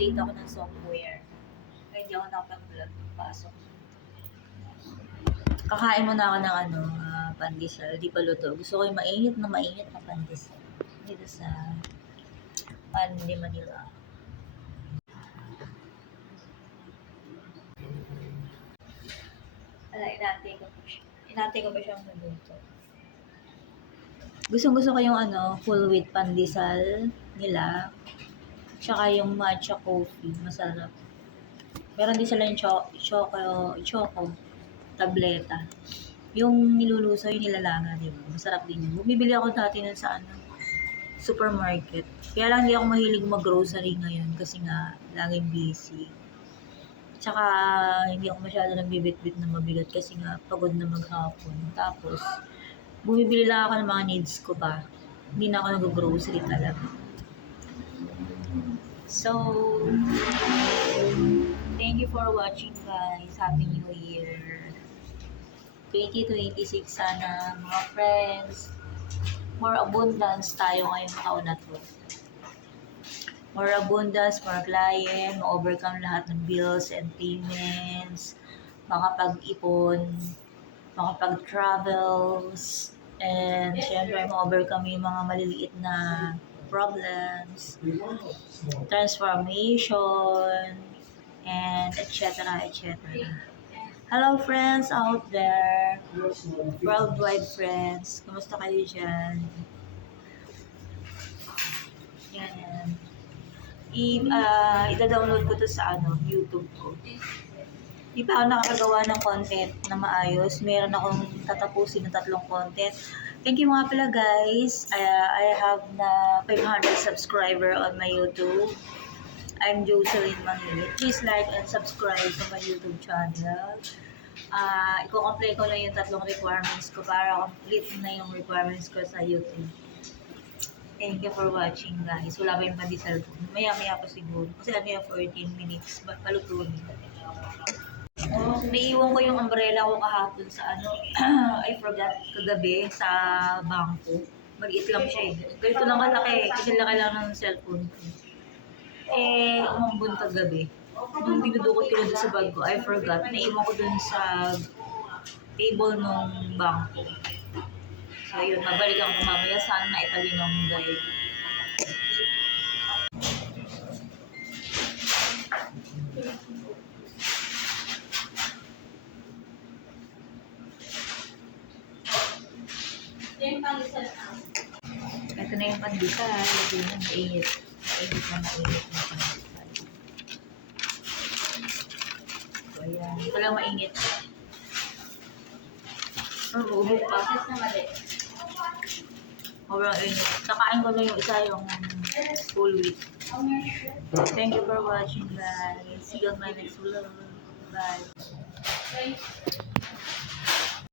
nag-update ako ng software. Kaya hindi ako nakapag-vlog. Pasok. Kakain muna ako ng pandesal. Di pa luto. Gusto ko yung mainit na pandesal. Dito sa Pandi, Manila. Inatay ko pa siyang maluto. Gusto ko yung full wheat pandesal nila. Tsaka yung matcha coffee. Masarap. Meron din sila yung choco tableta. Yung nilulusaw, yung nilalanga, di ba? Masarap din yun. Bumibili ako dati nun sa supermarket. Kaya lang hindi ako mahilig mag-grocery ngayon kasi nga laging busy. Tsaka hindi ako masyado nagbibit-bit na mabigat kasi nga pagod na maghapon. Tapos, bumibili lang ako ng mga needs ko ba. Hindi na ako nag-grocery talaga. So, thank you for watching guys. Happy New Year. 2026 sana mga friends. More abundance tayo ngayong taon na to. More abundance, more client, ma-overcome lahat ng bills and payments, makapag-ipon, makapag-travels, and syempre ma-overcome yung mga maliliit na problems, transformation, and etc. etc. Hello friends out there, worldwide friends, kumusta kayo dyan? Yan. Ida-download ko to sa YouTube ko. Di pa ako nakakagawa ng content na maayos. Meron akong tatapusin na 3 content. Thank you mga pala guys. I have na 500 subscriber on my YouTube. I'm Jocelyn Mangilit. Please like and subscribe to my YouTube channel. Iko-complete ko lang yung 3 requirements ko para complete na yung requirements ko sa YouTube. Thank you for watching guys. Wala pa yung pandesal ko. Maya-maya pa siguro. Kasi lang yung 14 minutes. Palutuin. Naiiwan ko yung umbrella ko kahapon sa I forgot kagabi sa bangko. Maliit lang siya eh. Ganito lang kalaki. Kasi laki lang ng cellphone ko. Umambon kagabi. Nung dinudukot ko doon sa bag ko, I forgot. Naiwan ko doon sa table ng bangko. So yun, mabalikan ko mamaya. Sana naitabi ng guide. Ito na yung pandesal. Ito yung mainit. Mainit na pandesal. So ayan. Ito lang mainit. Uubos pa. Sobrang init. Nakain ko na yung isa yung full wheat. Thank you for watching guys. See you on my next vlog. Bye.